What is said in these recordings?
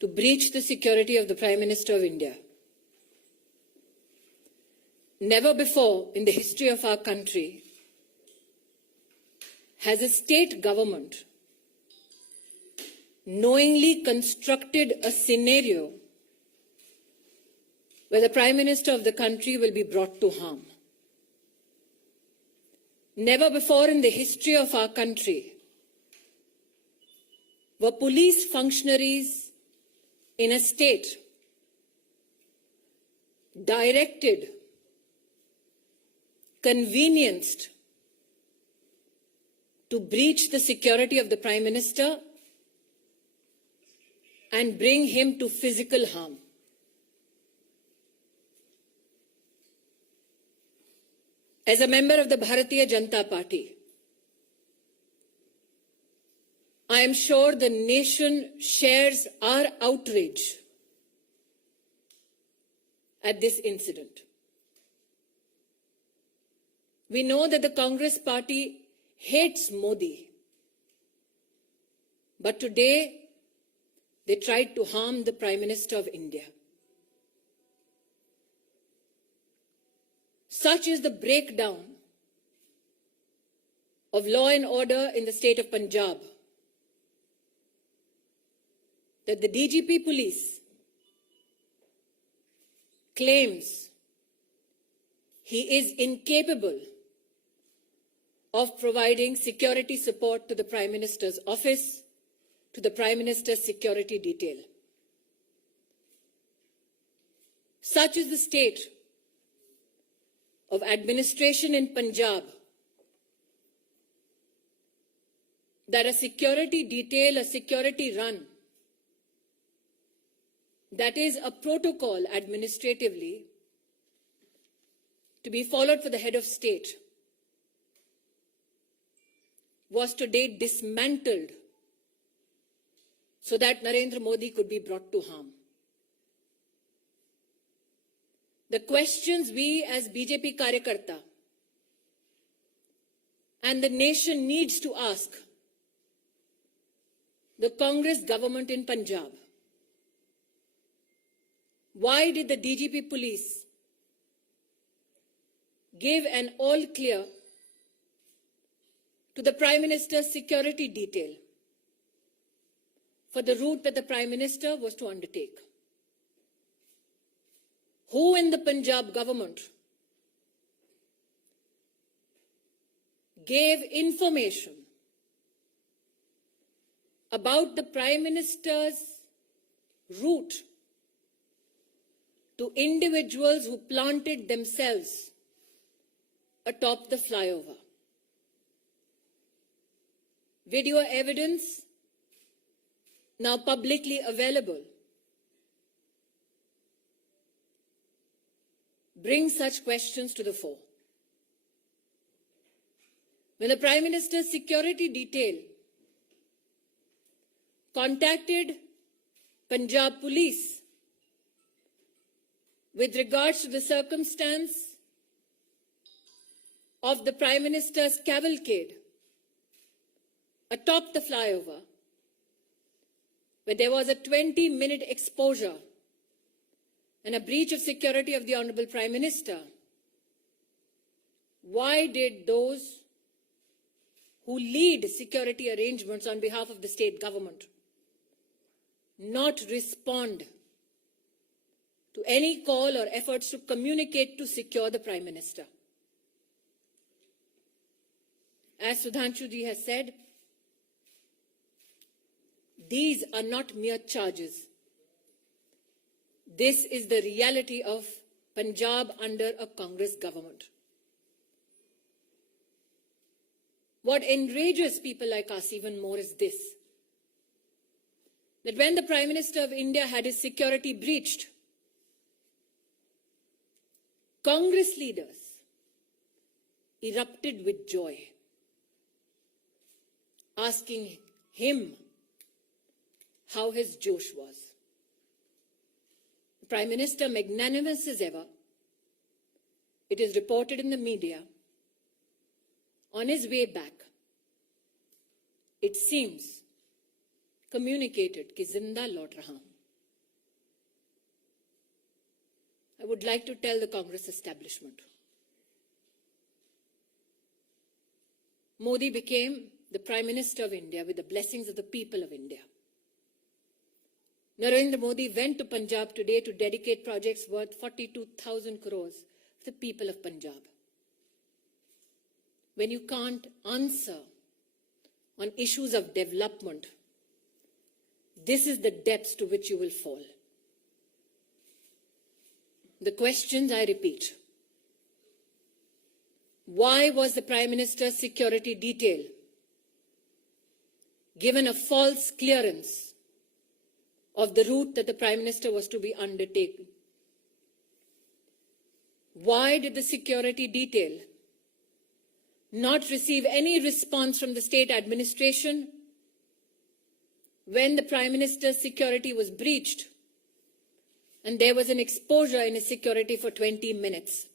to breach the security of the Prime Minister of India. Never before in the history of our country has a state government knowingly constructed a scenario where the Prime Minister of the country will be brought to harm. Never before in the history of our country were police functionaries in a state directed, convenienced to breach the security of the Prime Minister and bring him to physical harm. As a member of the Bharatiya Janata Party, I am sure the nation shares our outrage at this incident. We know that the Congress party hates Modi, but today they tried to harm the Prime Minister of India. Such is the breakdown of law and order in the state of Punjab that the DGP police claims he is incapable of providing security support to the Prime Minister's office, to the Prime Minister's security detail. Such is the state of administration in Punjab that a security detail, a security run, that is a protocol administratively to be followed for the head of state, was today dismantled so that Narendra Modi could be brought to harm. The questions we as BJP Karyakarta and the nation needs to ask the Congress government in Punjab: why did the DGP police give an all clear to the Prime Minister's security detail for the route that the Prime Minister was to undertake? Who in the Punjab government gave information about the Prime Minister's route to individuals who planted themselves atop the flyover? Video evidence now publicly available brings such questions to the fore. When the Prime Minister's security detail contacted Punjab Police with regards to the circumstance of the Prime Minister's cavalcade atop the flyover, where there was a 20-minute exposure and a breach of security of the Honorable Prime Minister, why did those who lead security arrangements on behalf of the state government not respond to any call or efforts to communicate to secure the Prime Minister? As Sudhanshu ji has said, these are not mere charges. This is the reality of Punjab under a Congress government. What enrages people like us even more is this: that when the Prime Minister of India had his security breached, Congress leaders erupted with joy, asking him how his Josh was. The Prime Minister, magnanimous as ever, it is reported in the media, on his way back, it seems, communicated कि जिंदा लौट रहा हूं. I would like to tell the Congress establishment. Modi became the Prime Minister of India with the blessings of the people of India. Narendra Modi went to Punjab today to dedicate projects worth 42,000 crores for the people of Punjab. When you can't answer on issues of development, this is the depths to which you will fall. The questions I repeat. Why was the Prime Minister's security detail given a false clearance of the route that the Prime Minister was to be undertaken? Why did the security detail not receive any response from the state administration when the Prime Minister's security was breached and there was an exposure in his security for 20 minutes?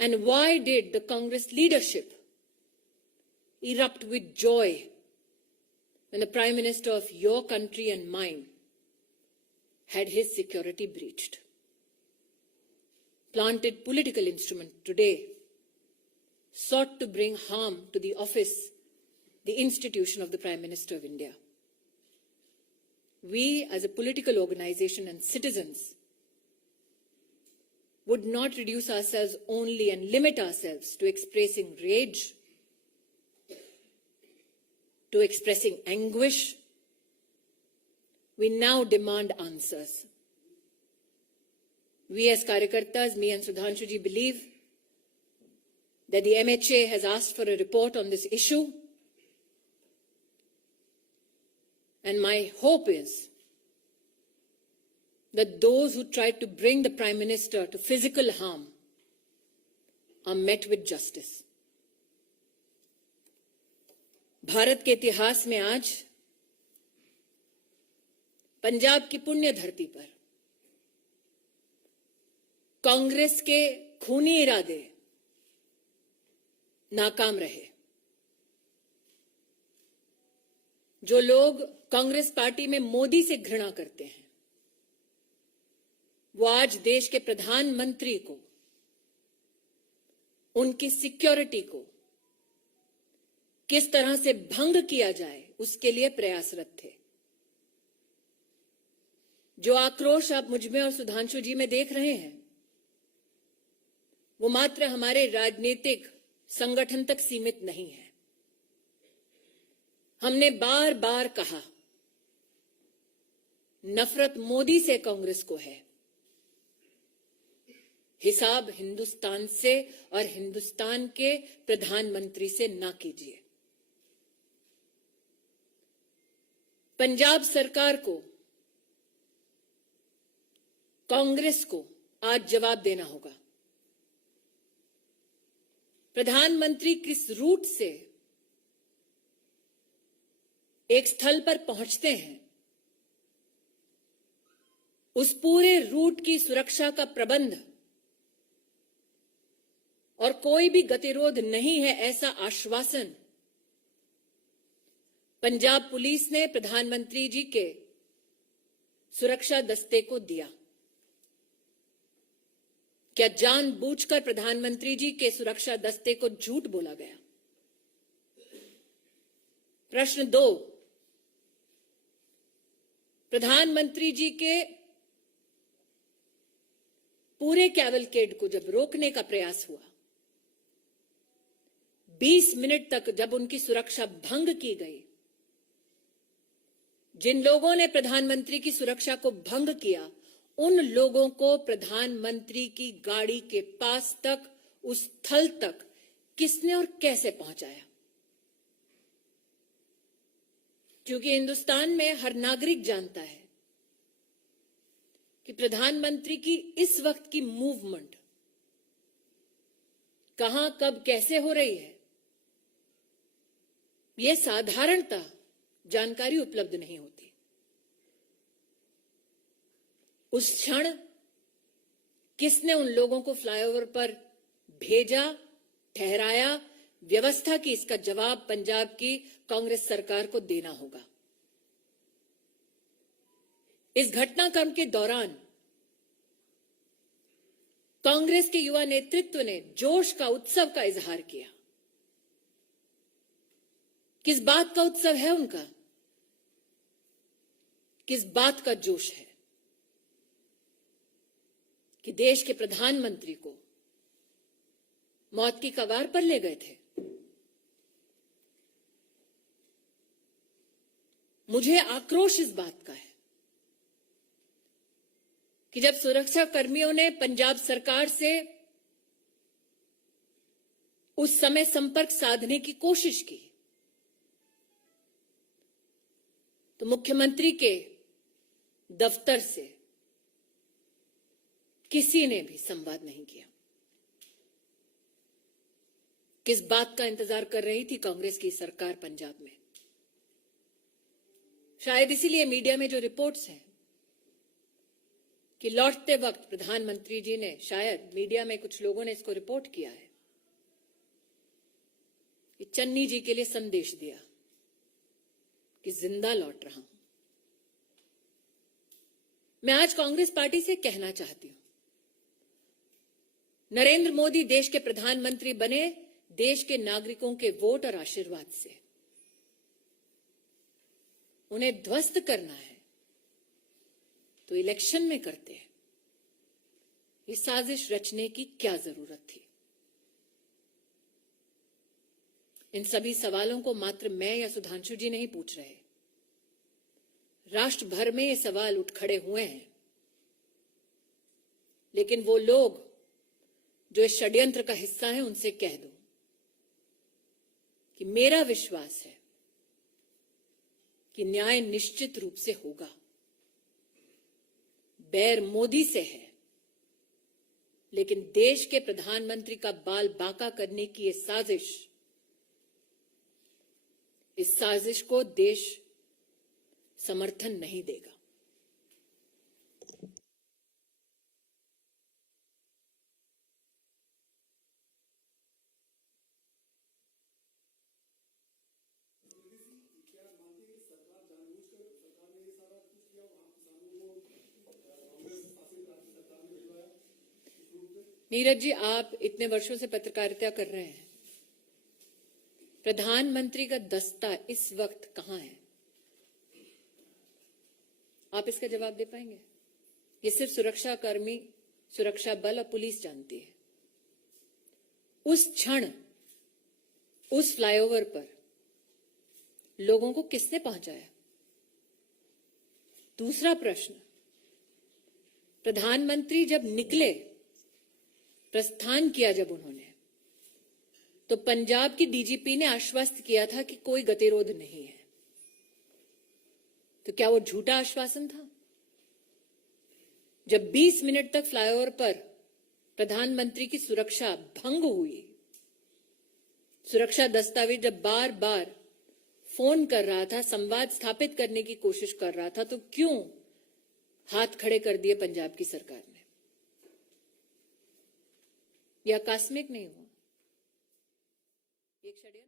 And why did the Congress leadership erupt with joy when the Prime Minister of your country and mine had his security breached? Planted political instrument today sought to bring harm to the office, the institution of the Prime Minister of India. We, as a political organization and citizens, would not reduce ourselves only and limit ourselves to expressing rage, to expressing anguish. We now demand answers. We as Karyakartas, me and Sudhanshuji, believe that the MHA has asked for a report on this issue. And my hope is that those who tried to bring the Prime Minister to physical harm are met with justice. Bharat के इतिहास में आज पंजाब की पुण्य धरती पर कांग्रेस के खूनी इरादे नाकाम रहे। जो लोग कांग्रेस पार्टी में मोदी से घृणा करते हैं, वो आज देश के प्रधानमंत्री को, उनकी सिक्योरिटी को किस तरह से भंग किया जाए उसके लिए प्रयासरत थे। जो आक्रोश आप मुझ में और सुधांशु जी में देख रहे हैं, वो मात्र हमारे राजनीतिक संगठन तक सीमित नहीं है। हमने बार बार कहा, नफरत मोदी से कांग्रेस को है, हिसाब हिंदुस्तान से और हिंदुस्तान के प्रधानमंत्री से ना कीजिए। पंजाब सरकार को, कांग्रेस को आज जवाब देना होगा। प्रधानमंत्री किस रूट से एक स्थल पर पहुंचते हैं, उस पूरे रूट की सुरक्षा का प्रबंध और कोई भी गतिरोध नहीं है, ऐसा आश्वासन पंजाब पुलिस ने प्रधानमंत्री जी के सुरक्षा दस्ते को दिया। क्या जानबूझकर प्रधानमंत्री जी के सुरक्षा दस्ते को झूठ बोला गया? प्रश्न 2, प्रधानमंत्री जी के पूरे कैवलकेड को जब रोकने का प्रयास हुआ, 20 मिनट तक जब उनकी सुरक्षा भंग की गई, जिन लोगों ने प्रधानमंत्री की सुरक्षा को भंग किया, उन लोगों को प्रधानमंत्री की गाड़ी के पास तक, उस स्थल तक किसने और कैसे पहुंचाया? क्योंकि हिंदुस्तान में हर नागरिक जानता है कि प्रधानमंत्री की इस वक्त की मूवमेंट कहां, कब, कैसे हो रही है, यह साधारणतः जानकारी उपलब्ध नहीं होती। उस क्षण किसने उन लोगों को फ्लाईओवर पर भेजा, ठहराया, व्यवस्था की, इसका जवाब पंजाब की कांग्रेस सरकार को देना होगा। इस घटनाक्रम के दौरान कांग्रेस के युवा नेतृत्व ने जोश का उत्सव का इजहार किया। किस बात का उत्सव है उनका? किस बात का जोश है कि देश के प्रधानमंत्री को मौत की कगार पर ले गए थे। मुझे आक्रोश इस बात का है कि जब सुरक्षा कर्मियों ने पंजाब सरकार से उस समय संपर्क साधने की कोशिश की तो मुख्यमंत्री के दफ्तर से किसी ने भी संवाद नहीं किया। किस बात का इंतजार कर रही थी कांग्रेस की सरकार पंजाब में? शायद इसीलिए मीडिया में जो रिपोर्ट्स हैं कि लौटते वक्त प्रधानमंत्री जी ने, शायद मीडिया में कुछ लोगों ने इसको रिपोर्ट किया है कि चन्नी जी के लिए संदेश दिया कि जिंदा लौट रहा हूं। मैं आज कांग्रेस पार्टी से कहना चाहती हूं, नरेंद्र मोदी देश के प्रधानमंत्री बने देश के नागरिकों के वोट और आशीर्वाद से। उन्हें ध्वस्त करना है तो इलेक्शन में करते हैं। ये साजिश रचने की क्या जरूरत थी? इन सभी सवालों को मात्र मैं या सुधांशु जी नहीं पूछ रहे। राष्ट्र भर में ये सवाल उठ खड़े हुए हैं। लेकिन वो लोग जो इस षड्यंत्र का हिस्सा हैं, उनसे कह दो कि मेरा विश्वास है कि न्याय निश्चित रूप से होगा। बैर मोदी से है, लेकिन देश के प्रधानमंत्री का बाल बांका करने की ये साजिश, इस साजिश को देश समर्थन नहीं देगा। नीरज जी, आप इतने वर्षों से पत्रकारिता कर रहे हैं, प्रधानमंत्री का दस्ता इस वक्त कहां है? आप इसका जवाब दे पाएंगे? ये सिर्फ सुरक्षा कर्मी, सुरक्षा बल और पुलिस जानती है। उस क्षण उस फ्लाईओवर पर लोगों को किसने पहुंचाया? दूसरा प्रश्न, प्रधानमंत्री जब निकले, प्रस्थान किया जब उन्होंने, तो पंजाब की डीजीपी ने आश्वस्त किया था कि कोई गतिरोध नहीं है। तो क्या वो झूठा आश्वासन था? जब 20 मिनट तक फ्लाईओवर पर प्रधानमंत्री की सुरक्षा भंग हुई, सुरक्षा दस्तावेज जब बार बार फोन कर रहा था, संवाद स्थापित करने की कोशिश कर रहा था, तो क्यों हाथ खड़े कर दिए पंजाब की सरकार ने? यह आकस्मिक नहीं हुआ, एक षड्यंत्र